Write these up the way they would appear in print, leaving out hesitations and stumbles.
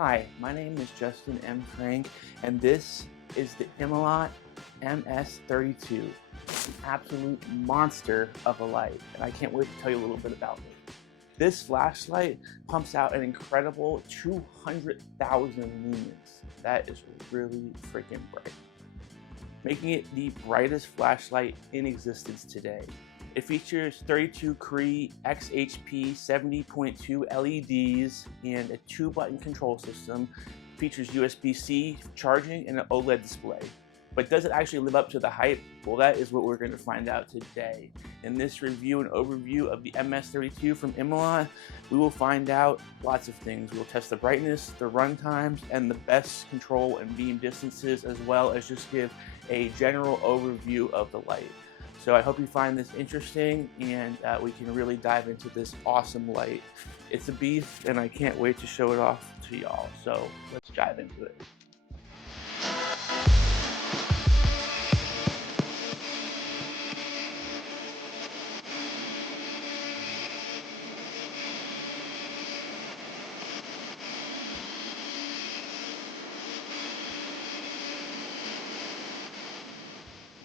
Hi, my name is Justin M. Frank, and this is the Imalent MS32, an absolute monster of a light, and I can't wait to tell you a little bit about it. This flashlight pumps out an incredible 200,000 lumens. That is really freaking bright, making it the brightest flashlight in existence today. It features 32 Cree XHP 70.2 LEDs and a 2-button control system. It features USB-C charging and an OLED display. But does it actually live up to the hype? Well, that is what we're going to find out today. In this review and overview of the MS32 from Imalent, we will find out lots of things. We'll test the brightness, the run times, and the best control and beam distances, as well as just give a general overview of the light. So I hope you find this interesting, and we can really dive into this awesome light. It's a beast, and I can't wait to show it off to y'all. So let's dive into it.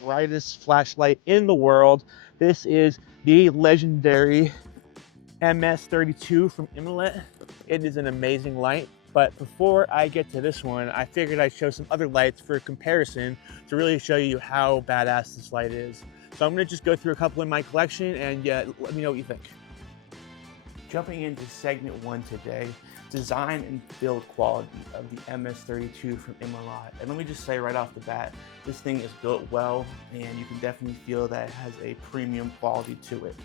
Brightest flashlight in the world. This is the legendary MS32 from Imalent. It is an amazing light, but before I get to this one, I figured I'd show some other lights for comparison to really show you how badass this light is. So I'm gonna just go through a couple in my collection and let me know what you think. Jumping into segment 1 today, design and build quality of the MS32 from Imalent. And let me just say right off the bat, this thing is built well, and you can definitely feel that it has a premium quality to it.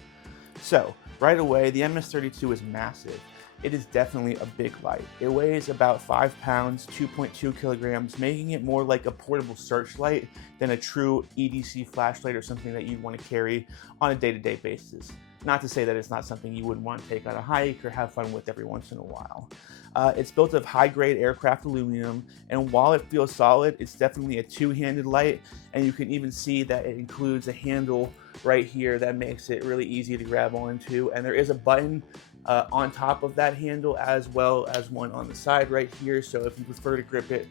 So right away, the MS32 is massive. It is definitely a big light. It weighs about 5 pounds, 2.2 kilograms, making it more like a portable searchlight than a true EDC flashlight or something that you'd want to carry on a day-to-day basis. Not to say that it's not something you would want to take on a hike or have fun with every once in a while. It's built of high-grade aircraft aluminum, and while it feels solid, it's definitely a two-handed light, and you can even see that it includes a handle right here that makes it really easy to grab onto, and there is a button on top of that handle as well as one on the side right here. So if you prefer to grip it,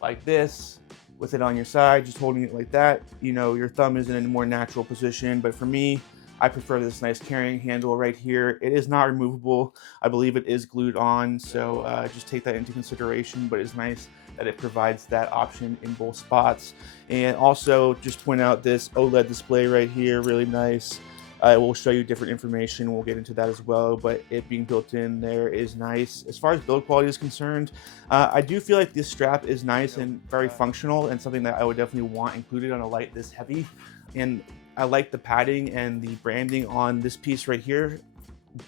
like this, with it on your side, just holding it like that, your thumb is in a more natural position. But for me, I prefer this nice carrying handle right here. It is not removable. I believe it is glued on, so just take that into consideration, but it's nice that it provides that option in both spots. And also just point out this OLED display right here, really nice. It will show you different information. We'll get into that as well, but it being built in there is nice. As far as build quality is concerned, I do feel like this strap is nice and very functional, and something that I would definitely want included on a light this heavy. And I like the padding and the branding on this piece right here,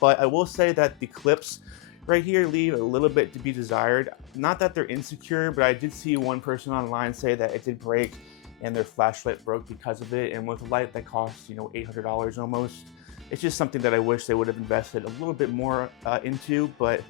but I will say that the clips right here leave a little bit to be desired. Not that they're insecure, but I did see one person online say that it did break and their flashlight broke because of it. And with a light that costs, $800 almost, it's just something that I wish they would have invested a little bit more into, but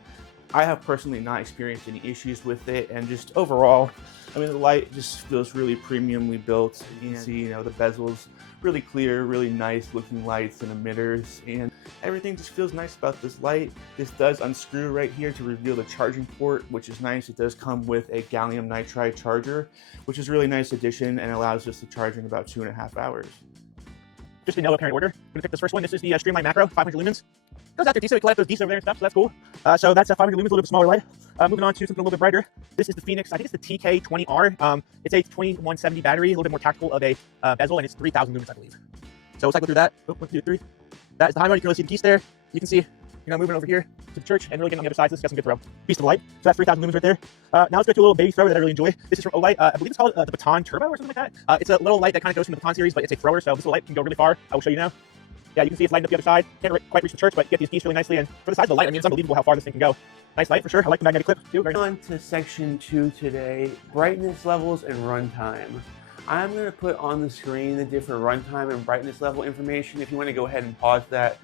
I have personally not experienced any issues with it. And just overall, the light just feels really premiumly built. You can see, the bezels really clear, really nice looking lights and emitters, and everything just feels nice about this light. This does unscrew right here to reveal the charging port, which is nice. It does come with a gallium nitride charger, which is a really nice addition and allows us to charge in about 2.5 hours. Just in no apparent order, I'm gonna pick this first one. This is the Streamlight Macro, 500 lumens. Goes out there decent. We collect those decent over there and stuff, so that's cool. So that's a 500 lumens, a little bit smaller light. Moving on to something a little bit brighter. This is the Fenix, I think it's the TK20R. It's a 2170 battery, a little bit more tactical of a bezel, and it's 3000 lumens, I believe. So let's cycle through that. 1, 2, 3. That is the high one. You can really see the keys there. You can see, moving over here to the church and really getting on the other side. So this has got some good throw. Beast of the light. So that's 3000 lumens right there. Now let's go to a little baby thrower that I really enjoy. This is from Olight. I believe it's called the Baton Turbo or something like that. It's a little light that kind of goes from the Baton series, but it's a thrower, so this little light can go really far. I will show you now. Yeah, you can see it's lighting up the other side. Can't quite reach the church, but get these keys really nicely. And for the size of the light, it's unbelievable how far this thing can go. Nice light for sure. I like the magnetic clip too. On to section 2 today, brightness levels and runtime. I'm going to put on the screen the different runtime and brightness level information. If you want to go ahead and pause that.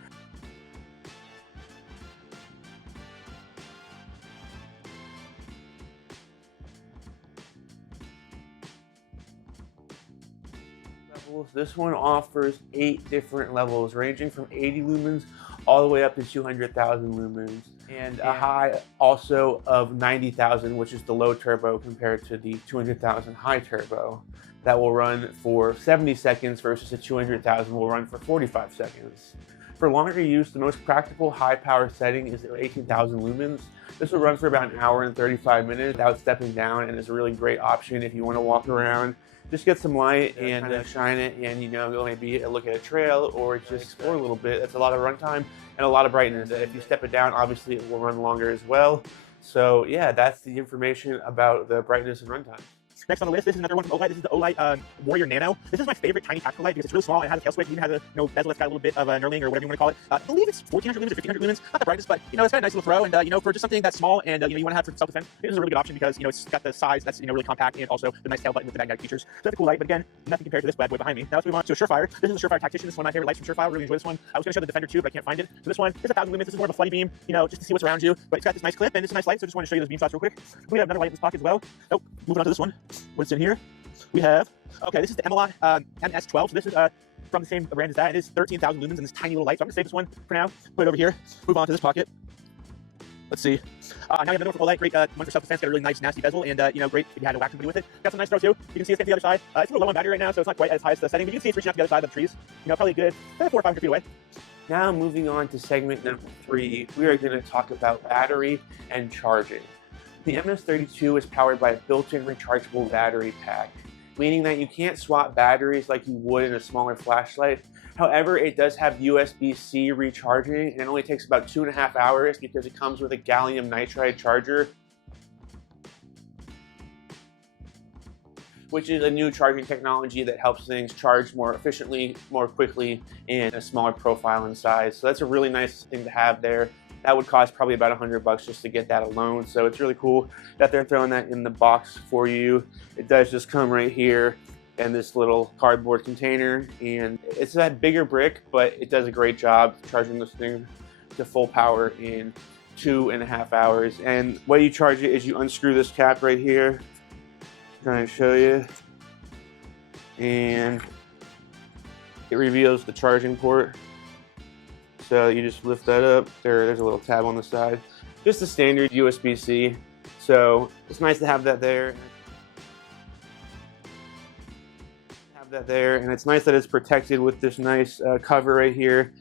This one offers 8 different levels, ranging from 80 lumens all the way up to 200,000 lumens, and a high also of 90,000, which is the low turbo compared to the 200,000 high turbo. That will run for 70 seconds versus the 200,000 will run for 45 seconds. For longer use, the most practical high power setting is 18,000 lumens. This will run for about an hour and 35 minutes without stepping down, and is a really great option if you want to walk around, just get some light and shine it, and go maybe look at a trail or just explore a little bit. That's a lot of runtime and a lot of brightness. If you step it down, obviously it will run longer as well. So yeah, that's the information about the brightness and runtime. Next on the list, this is another one from Olight. This is the Olight Warrior Nano. This is my favorite tiny tactical light because it's really small. It has a tail switch. It even has a bezel that's got a little bit of a knurling or whatever you want to call it. I believe it's 1400 lumens or 1500 lumens. Not the brightest, but it's got a nice little throw. And for just something that's small and you want to have for self-defense, this is a really good option because it's got the size that's really compact, and also the nice tail button with the magnetic features. So that's a cool light. But again, nothing compared to this bad boy behind me. Now let's move on to a Surefire. This is a Surefire Tactician. This is one of my favorite lights from Surefire. I really enjoy this one. I was going to show the Defender 2, but I can't find it. So this one is 1,000 lumens. This is more of a floody beam, just to see what's around you. But it's got this nice clip and it's a nice light. So I just want to show you those beam shots real quick. We have another light in this pocket as well. Oh, moving on to this one. What's in here? We have, this is the Imalent MS32. So this is from the same brand as that. It is 13,000 lumens in this tiny little light. So I'm going to save this one for now, put it over here, move on to this pocket. Let's see. Now you have another one for Olight, great one for self-defense, got a really nice nasty bezel, and great if you had a whack somebody with it. Got some nice throw too. You can see it's getting to the other side. It's a little low on battery right now, so it's not quite as high as the setting, but you can see it's reaching out to the other side of the trees. Probably a good 400 or 500 feet away. Now moving on to segment number 3, we are going to talk about battery and charging. The MS32 is powered by a built-in rechargeable battery pack, meaning that you can't swap batteries like you would in a smaller flashlight. However, it does have USB-C recharging, and it only takes about 2.5 hours because it comes with a gallium nitride charger, which is a new charging technology that helps things charge more efficiently, more quickly, and a smaller profile and size. So that's a really nice thing to have there. That would cost probably about $100 just to get that alone. So it's really cool that they're throwing that in the box for you. It does just come right here in this little cardboard container, and it's that bigger brick, but it does a great job charging this thing to full power in 2.5 hours. And the way you charge it is you unscrew this cap right here. I'm trying to show you, and it reveals the charging port. So you just lift that up. There's a little tab on the side. Just a standard USB-C. So it's nice to have that there. And it's nice that it's protected with this nice cover right here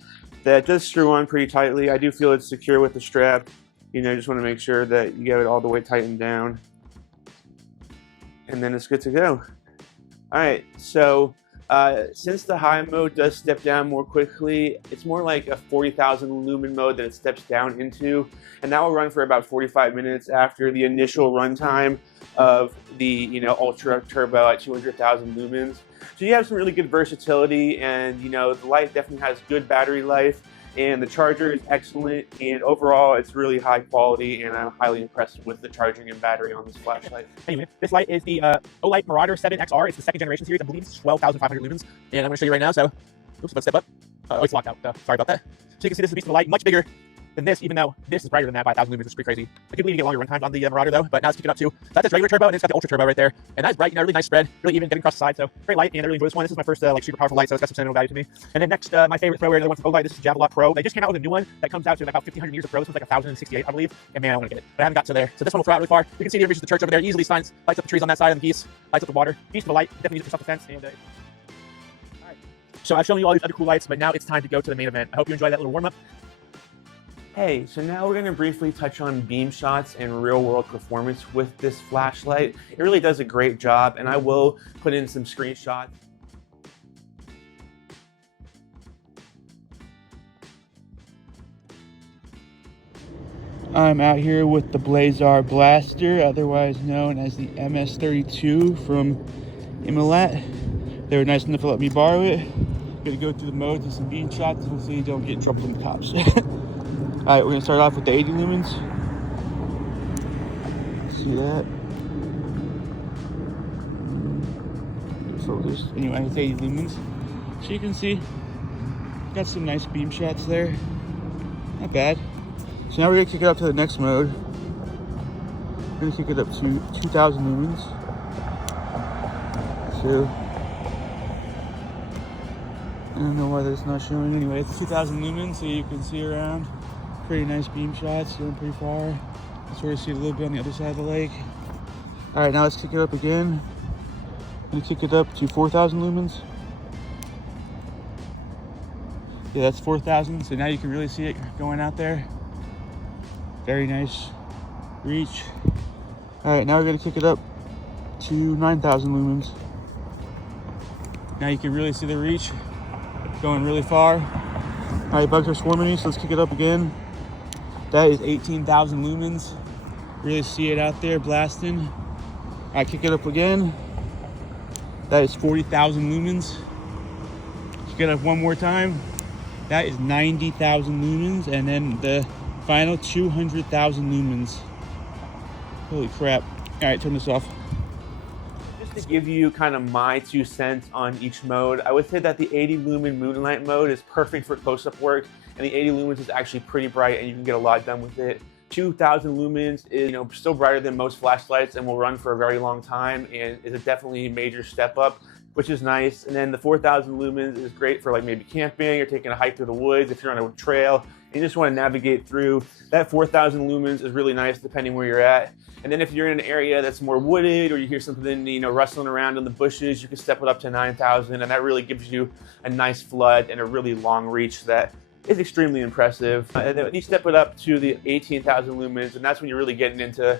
that does screw on pretty tightly. I do feel it's secure with the strap. Just want to make sure that you get it all the way tightened down, and then it's good to go. All right, so since the high mode does step down more quickly, it's more like a 40,000 lumen mode that it steps down into, and that will run for about 45 minutes after the initial runtime of the ultra turbo at 200,000 lumens. So you have some really good versatility, and the light definitely has good battery life, and the charger is excellent, and overall it's really high quality, and I'm highly impressed with the charging and battery on this flashlight. Anyway, this light is the Olight Marauder 7XR. It's the 2nd generation series. I believe it's 12,500 lumens, and I'm going to show you right now. So, oops, let's step up. Oh, it's locked out. Sorry about that. So you can see this is a beast of a light, much bigger than this, even though this is brighter than that by 1,000 lumens. It's pretty crazy. I do believe you get longer run times on the Marauder though, but now let's kick it up too. So that's its regular turbo, and it's got the ultra turbo right there, and that's bright, really nice spread, really even getting across the side. So great light, and I really enjoy this one. This is my first super powerful light, so it's got some sentimental value to me. And then next, my favorite thrower, another one from Olight. This is Javelot Pro. They just came out with a new one that comes out to about 1,500 meters of pro. This one's like 1,068, I believe. And man, I want to get it, but I haven't got to there. So this one will throw out really far. You can see it reaches the church over there easily. Lights up the trees on that side, and the geese lights up the water. Beast of a light, definitely use it for self-defense. And alright, so I've shown you all these other cool lights, but now it's time to go to the main event. I hope you enjoyed that little warm-up. Hey, so now we're going to briefly touch on beam shots and real-world performance with this flashlight. It really does a great job, and I will put in some screenshots. I'm out here with the Blazar Blaster, otherwise known as the MS32 from Imalent. They were nice enough to let me borrow it. Gonna go through the modes and some beam shots. Hopefully you don't get in trouble from the cops. Alright, we're going to start off with the 80 lumens. See that? Focus. Anyway, it's 80 lumens. So you can see, got some nice beam shots there. Not bad. So now we're going to kick it up to the next mode. We're going to kick it up to 2,000 lumens. So I don't know why that's not showing. Anyway, it's 2,000 lumens, so you can see around. Pretty nice beam shots, going pretty far. You can sort of see a little bit on the other side of the lake. All right, now let's kick it up again. I'm gonna kick it up to 4,000 lumens. Yeah, that's 4,000. So now you can really see it going out there. Very nice reach. All right, now we're gonna kick it up to 9,000 lumens. Now you can really see the reach going really far. All right, bugs are swarming me, so let's kick it up again. That is 18,000 lumens. Really see it out there blasting. All right, kick it up again. That is 40,000 lumens. Kick it up one more time. That is 90,000 lumens. And then the final 200,000 lumens. Holy crap. All right, turn this off. Just to give you kind of my 2 cents on each mode, I would say that the 80 lumen moonlight mode is perfect for close-up work, and the 80 lumens is actually pretty bright and you can get a lot done with it. 2,000 lumens is, still brighter than most flashlights and will run for a very long time, and is a definitely major step up, which is nice. And then the 4,000 lumens is great for like maybe camping or taking a hike through the woods if you're on a trail and you just want to navigate through. That 4,000 lumens is really nice depending where you're at. And then if you're in an area that's more wooded or you hear something, rustling around in the bushes, you can step it up to 9,000, and that really gives you a nice flood and a really long reach that is extremely impressive. And then you step it up to the 18,000 lumens, and that's when you're really getting into,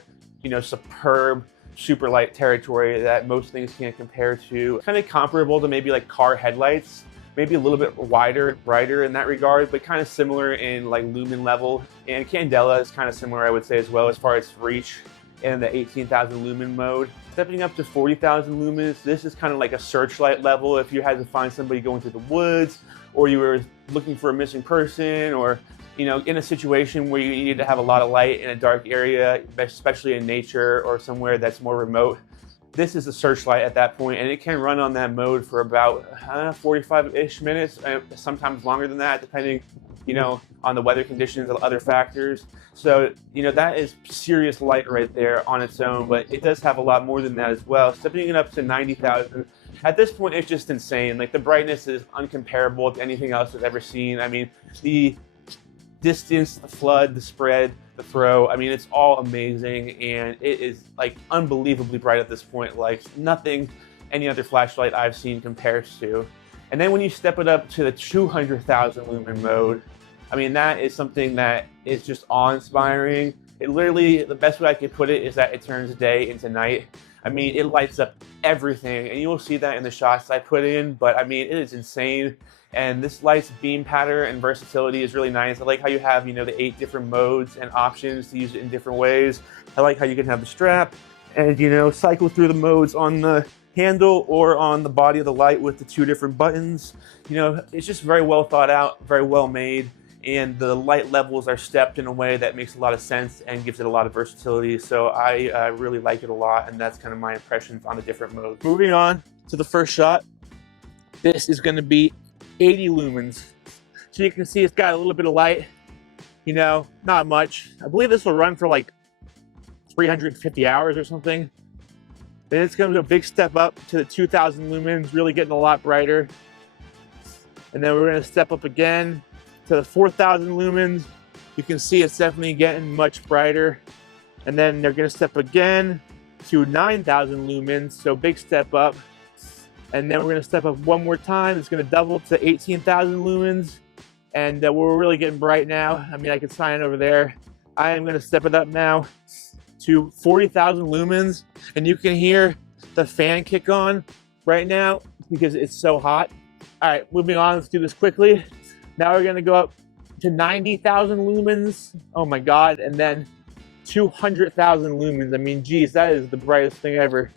superb, super light territory that most things can't compare to. Kind of comparable to maybe like car headlights, maybe a little bit wider, brighter in that regard, but kind of similar in like lumen level. And Candela is kind of similar, I would say, as well, as far as reach in the 18,000 lumen mode. Stepping up to 40,000 lumens, this is kind of like a searchlight level if you had to find somebody going through the woods, or you were looking for a missing person, or in a situation where you need to have a lot of light in a dark area, especially in nature or somewhere that's more remote. This is a searchlight at that point, and it can run on that mode for about 45-ish minutes, sometimes longer than that, depending on the weather conditions and other factors. So, that is serious light right there on its own, but it does have a lot more than that as well. Stepping it up to 90,000. At this point, it's just insane. Like, the brightness is uncomparable to anything else I've ever seen. I mean, the distance, the flood, the spread, the throw, I mean, it's all amazing, and it is like unbelievably bright at this point, like nothing any other flashlight I've seen compares to. And then when you step it up to the 200,000 lumen mode, I mean, that is something that is just awe-inspiring. It literally, the best way I could put it is that it turns day into night. I mean, it lights up everything, and you will see that in the shots I put in, but I mean, it is insane. And this light's beam pattern and versatility is really nice. I like how you have, the 8 different modes and options to use it in different ways. I like how you can have the strap and, cycle through the modes on the handle or on the body of the light with the 2 different buttons. It's just very well thought out, very well made. And the light levels are stepped in a way that makes a lot of sense and gives it a lot of versatility. So I really like it a lot, and that's kind of my impressions on the different modes. Moving on to the first shot. This is going to be 80 lumens. So you can see it's got a little bit of light, not much. I believe this will run for like 350 hours or something. Then it's going to be a big step up to the 2,000 lumens, really getting a lot brighter. And then we're going to step up again to the 4,000 lumens. You can see it's definitely getting much brighter. And then they're going to step again to 9,000 lumens, so big step up. And then we're going to step up one more time. It's going to double to 18,000 lumens. And we're really getting bright now. I mean, I can sign over there. I am going to step it up now to 40,000 lumens. And you can hear the fan kick on right now because it's so hot. All right, moving on. Let's do this quickly. Now we're going to go up to 90,000 lumens. Oh my God. And then 200,000 lumens. I mean, geez, that is the brightest thing ever.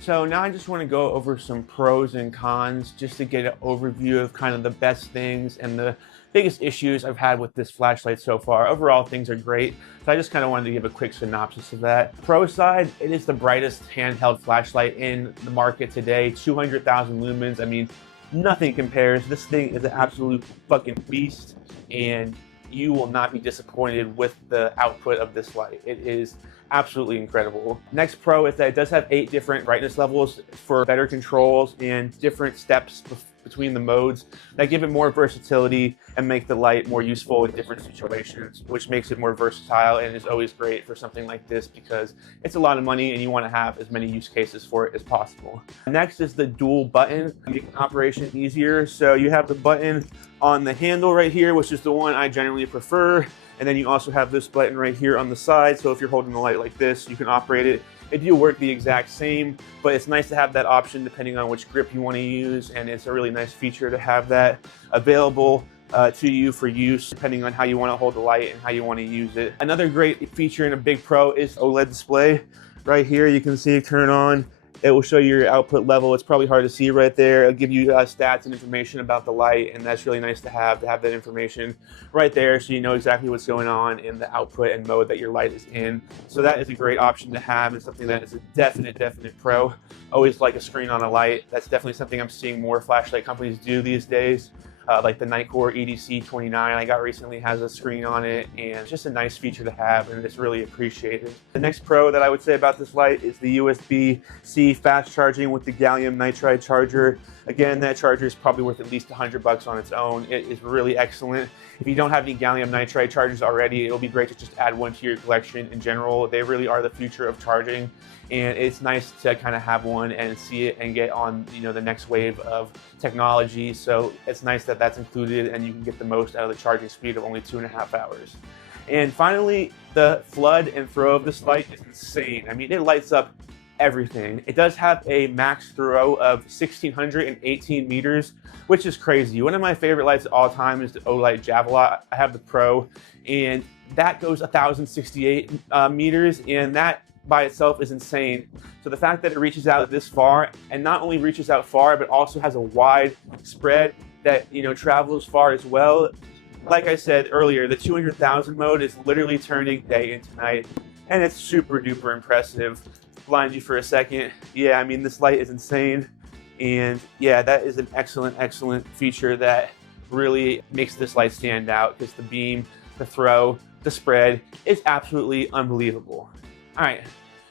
So now I just want to go over some pros and cons just to get an overview of kind of the best things and the biggest issues I've had with this flashlight so far. Overall, things are great. So I just kind of wanted to give a quick synopsis of that. Pro side, it is the brightest handheld flashlight in the market today. 200,000 lumens. I mean, nothing compares. This thing is an absolute fucking beast, and you will not be disappointed with the output of this light. It is absolutely incredible. Next pro is that it does have 8 different brightness levels for better controls and different steps between the modes that give it more versatility and make the light more useful in different situations, which makes it more versatile and is always great for something like this because it's a lot of money and you want to have as many use cases for it as possible. Next is the dual button, making operation easier. So you have the button on the handle right here, which is the one I generally prefer. And then you also have this button right here on the side. So if you're holding the light like this, you can operate it. It do work the exact same, but it's nice to have that option depending on which grip you want to use. And it's a really nice feature to have that available to you for use depending on how you want to hold the light and how you want to use it. Another great feature and a big pro is OLED display. Right here, you can see it turn on. It will show your output level. It's probably hard to see right there. It'll give you stats and information about the light, and that's really nice to have that information right there so you know exactly what's going on in the output and mode that your light is in. So that is a great option to have and something that is a definite pro. Always like a screen on a light. That's definitely something I'm seeing more flashlight companies do these days. Like the Nightcore EDC 29 I got recently has a screen on it, and it's just a nice feature to have and it's really appreciated. The next pro that I would say about this light is the USB-C fast charging with the gallium nitride charger. Again, that charger is probably worth at least $100 on its own. It is really excellent. If you don't have any gallium nitride chargers already, it'll be great to just add one to your collection in general. They really are the future of charging, and it's nice to kind of have one and see it and get on, you know, the next wave of technology. So it's nice that that's included and you can get the most out of the charging speed of only 2.5 hours. And finally, the flood and throw of this light is insane. I mean, it lights up everything. It does have a max throw of 1,618 meters, which is crazy. One of my favorite lights of all time is the Olight Javelot. I have the Pro, and that goes 1,068 meters, and that by itself is insane. So the fact that it reaches out this far, and not only reaches out far, but also has a wide spread that, you know, travels far as well. Like I said earlier, the 200,000 mode is literally turning day into night, and it's super duper impressive. Blind you for a second. Yeah, I mean, this light is insane, and yeah, that is an excellent feature that really makes this light stand out because the beam, the throw, the spread is absolutely unbelievable. All right,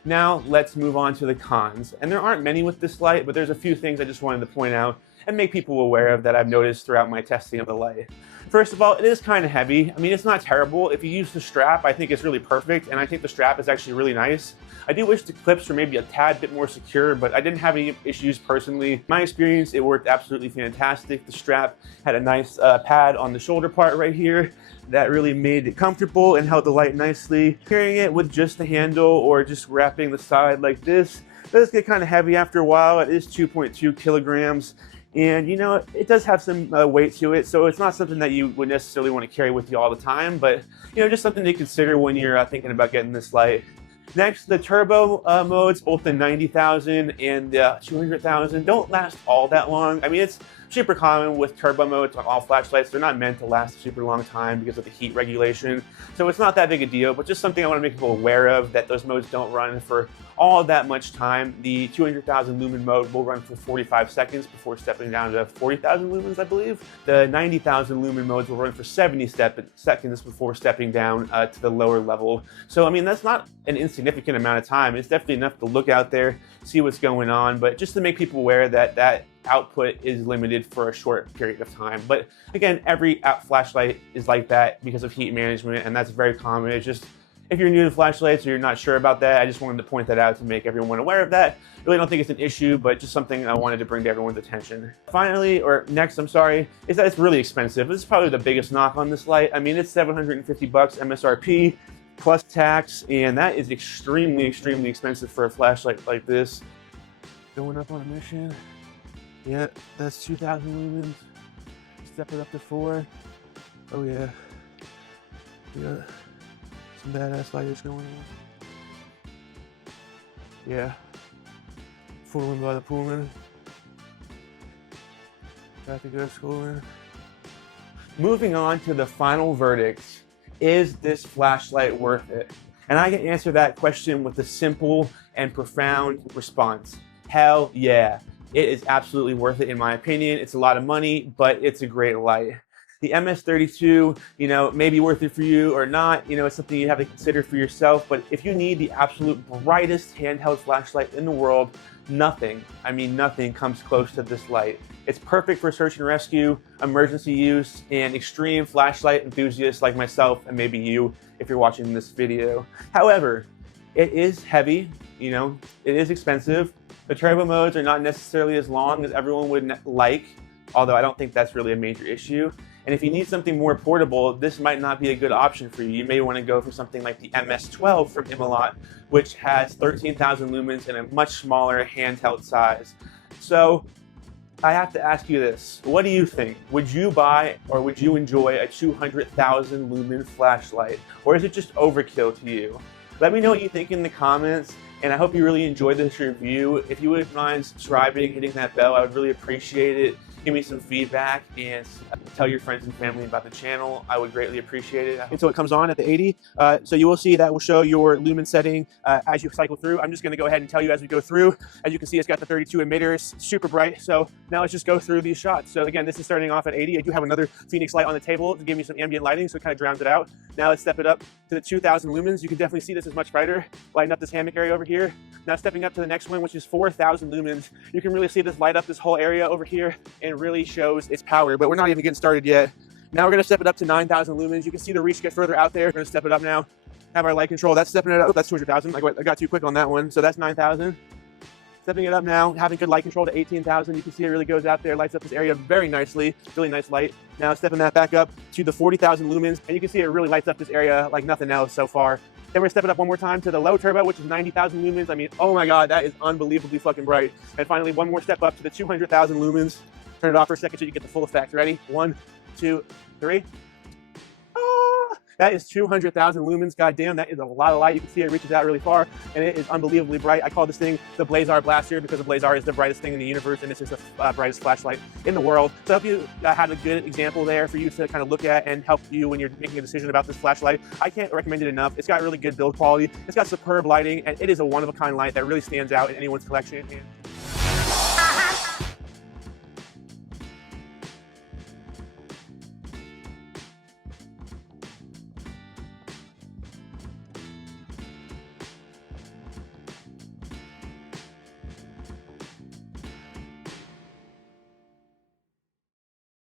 now let's move on to the cons, and there aren't many with this light, but there's a few things I just wanted to point out and make people aware of that I've noticed throughout my testing of the light. First of all, it is kind of heavy. I mean, it's not terrible. If you use the strap, I think it's really perfect, and I think the strap is actually really nice. I do wish the clips were maybe a tad bit more secure, but I didn't have any issues personally. In my experience, it worked absolutely fantastic. The strap had a nice pad on the shoulder part right here that really made it comfortable and held the light nicely. Carrying it with just the handle or just wrapping the side like this does get kind of heavy after a while. It is 2.2 kilograms. And, you know, it does have some weight to it, so it's not something that you would necessarily want to carry with you all the time, but, you know, just something to consider when you're thinking about getting this light. Next, the turbo modes, both the 90,000 and the 200,000, don't last all that long. I mean, it's super common with turbo modes on all flashlights. They're not meant to last a super long time because of the heat regulation, so it's not that big a deal, but just something I want to make people aware of, that those modes don't run for all that much time. The 200,000 lumen mode will run for 45 seconds before stepping down to 40,000 lumens, I believe. The 90,000 lumen modes will run for 70 seconds before stepping down to the lower level. So, I mean, that's not an insignificant amount of time. It's definitely enough to look out there, see what's going on, but just to make people aware that that output is limited for a short period of time. But again, every flashlight is like that because of heat management, and that's very common. It's just, if you're new to flashlights or you're not sure about that, I just wanted to point that out to make everyone aware of that. Really don't think it's an issue, but just something I wanted to bring to everyone's attention. Finally, or next, I'm sorry, is that it's really expensive. This is probably the biggest knock on this light. I mean, it's $750 MSRP plus tax, and that is extremely expensive for a flashlight like this. Going up on a mission. Yeah, that's 2,000 lumens. Step it up to 4. Oh yeah. We got some badass lighters going on. Yeah. Fooling by the Pullman. Got to go schooling. Moving on to the final verdict. Is this flashlight worth it? And I can answer that question with a simple and profound response. Hell yeah. It is absolutely worth it in my opinion. It's a lot of money, but it's a great light. The MS32, you know, may be worth it for you or not. You know, it's something you have to consider for yourself. But if you need the absolute brightest handheld flashlight in the world, nothing, I mean nothing, comes close to this light. It's perfect for search and rescue, emergency use, and extreme flashlight enthusiasts like myself and maybe you if you're watching this video. However, it is heavy, you know, it is expensive. The turbo modes are not necessarily as long as everyone would like, although I don't think that's really a major issue. And if you need something more portable, this might not be a good option for you. You may want to go for something like the MS12 from Imalent, which has 13,000 lumens and a much smaller handheld size. So I have to ask you this. What do you think? Would you buy or would you enjoy a 200,000 lumen flashlight? Or is it just overkill to you? Let me know what you think in the comments, and I hope you really enjoyed this review. If you wouldn't mind subscribing, hitting that bell, I would really appreciate it. Give me some feedback and tell your friends and family about the channel. I would greatly appreciate it. Until it comes on at the 80. So you will see that will show your lumen setting as you cycle through. I'm just gonna go ahead and tell you as we go through. As you can see, it's got the 32 emitters, super bright. So now let's just go through these shots. So again, this is starting off at 80. I do have another Fenix light on the table to give me some ambient lighting, so it kind of drowns it out. Now let's step it up to the 2,000 lumens. You can definitely see this is much brighter. Lighten up this hammock area over here. Now stepping up to the next one, which is 4,000 lumens. You can really see this light up this whole area over here and really shows its power, but we're not even getting started yet. Now we're gonna step it up to 9,000 lumens. You can see the reach get further out there. We're gonna step it up now. Have our light control. That's stepping it up. Oh, that's 200,000. I got too quick on that one. So that's 9,000. Stepping it up now, having good light control to 18,000. You can see it really goes out there, lights up this area very nicely. Really nice light. Now stepping that back up to the 40,000 lumens, and you can see it really lights up this area like nothing else so far. Then we're gonna step it up one more time to the low turbo, which is 90,000 lumens. I mean, oh my God, that is unbelievably fucking bright. And finally, one more step up to the 200,000 lumens. Turn it off for a second so you get the full effect. Ready? 1, 2, 3. That is 200,000 lumens. God damn, that is a lot of light. You can see it reaches out really far, and it is unbelievably bright. I call this thing the Blazar Blaster because the Blazar is the brightest thing in the universe, and this is the brightest flashlight in the world. So I hope you had a good example there for you to kind of look at and help you when you're making a decision about this flashlight. I can't recommend it enough. It's got really good build quality. It's got superb lighting, and it is a one-of-a-kind light that really stands out in anyone's collection. And